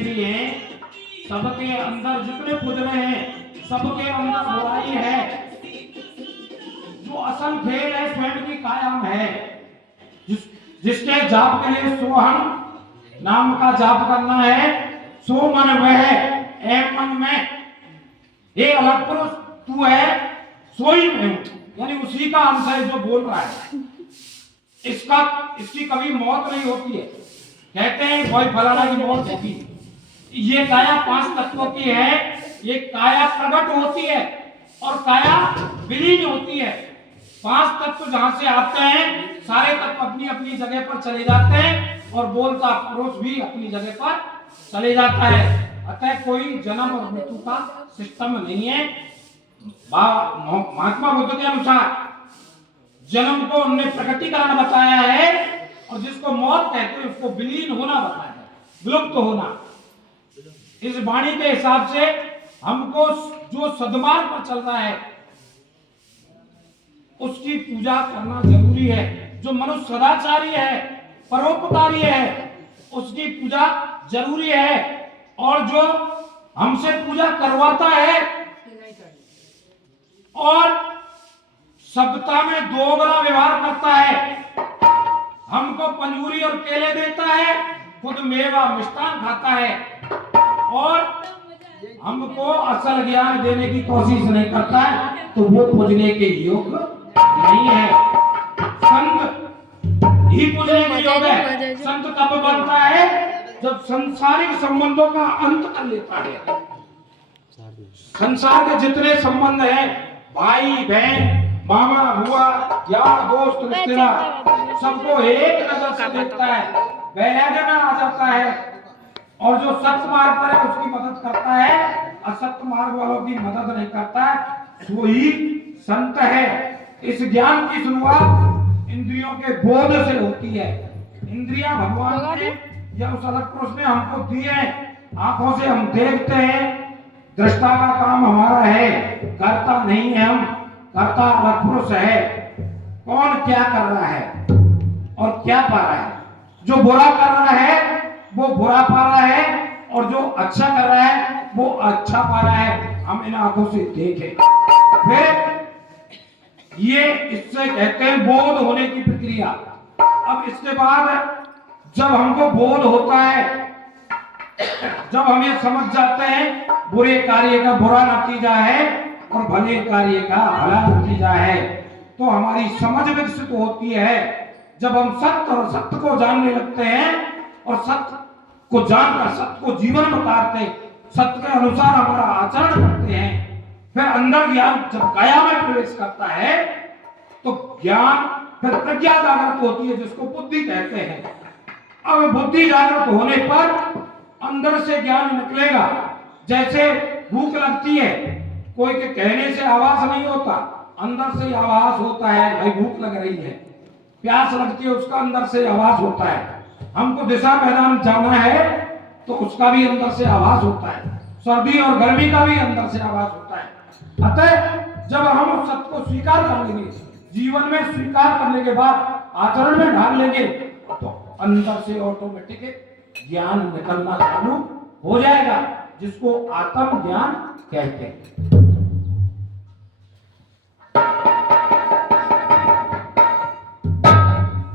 लिए सबके अंदर जितने पुतले हैं सबके अंदर बुराई है। जो असल खेल है स्वयं की कायम है। जिसके जाप के लिए सोहम नाम का जाप करना है, सो मन वह ए मन में, ये अलग पुरुष तू है, सोई में हूं, यानी उसी का अंश है जो बोल रहा है। इसकी कभी मौत नहीं होती है। कहते हैं कोई फलाना की मौत होती है। ये काया 5 तत्वों की है। ये काया प्रकट होती है और काया विलीन होती है। 5 तत्व जहां से आते हैं सारे तत्व अपनी अपनी जगह पर चले जाते हैं और बोलता पुरुष भी अपनी जगह पर चले जाता है। अतः कोई जन्म और मृत्यु का सिस्टम नहीं है। महात्मा बुद्ध के अनुसार जन्म को उन्होंने प्रकटीकरण बताया है और जिसको मौत कहते हैं उसको विलीन होना बताया है, विलुप्त होना। इस वाणी के हिसाब से हमको जो सद्मार्ग पर चल रहा है उसकी पूजा करना जरूरी है। जो मनुष्य सदाचारी है, परोपकारी है, उसकी पूजा जरूरी है। और जो हमसे पूजा करवाता है और सभ्यता में दोगला व्यवहार करता है, हमको पंजूरी और केले देता है, खुद मेवा मिष्ठान खाता है और हमको असल ज्ञान देने की कोशिश नहीं करता है, तो वो पूजने के योग्य नहीं है। संत ही पूजने के योग्य है। संत कब बनता है? जब संसारिक संबंधों का अंत कर लेता है। संसार के जितने संबंध हैं, भाई बहन, मामा बुआ, यार दोस्त रिश्तेदार, सबको एक नजर से देखता है, वैराग्य में आ जाता है। और जो सत्य मार्ग पर है उसकी मदद करता है, असत्य मार्ग वालों की मदद नहीं करता है, वही संत है। इस ज्ञान की शुरुआत इंद्रियों के बोध से होती है। इंद्रियां भगवान ने या उस अलग पुरुष ने हमको दी है। आंखों से हम देखते हैं, दृष्टा का काम हमारा है, करता नहीं है हम, करता अलग पुरुष है। कौन क्या कर रहा है और क्या पा रहा है? जो बुरा कर रहा है वो बुरा पा रहा है और जो अच्छा कर रहा है वो अच्छा पा रहा है। हम इन आंखों से देखें। फिर ये इससे कहते हैं बोध होने की प्रक्रिया। अब इसके बाद जब हमको बोध होता है, जब हम ये समझ जाते हैं बुरे कार्य का बुरा नतीजा है और भले कार्य का भला नतीजा है, तो हमारी समझ विकसित होती है। जब हम सत्य और सत्य को जानने लगते हैं और सत्य को जानकर सत्य को जीवन में उतारते, सत्य के अनुसार हमारा आचरण करते हैं, फिर अंदर ज्ञान जब काया में प्रवेश करता है तो ज्ञान फिर प्रज्ञा जागृत होती है, जिसको बुद्धि कहते हैं। अब बुद्धि जागृत होने पर अंदर से ज्ञान निकलेगा। जैसे भूख लगती है, कोई के कहने से आवाज नहीं होता, अंदर से आवाज होता है, भाई भूख लग रही है। प्यास लगती है, उसका अंदर से आवाज होता है। हमको दिशा मैदान जाना है तो उसका भी अंदर से आवाज होता है। सर्दी और गर्मी का भी अंदर से आवाज होता है। अतः जब हम उस सत्य को स्वीकार कर लेंगे, जीवन में स्वीकार करने के बाद आचरण में ढाल लेंगे, तो अंदर से ऑटोमेटिक ज्ञान निकलना चालू हो जाएगा, जिसको आत्म ज्ञान कहते हैं।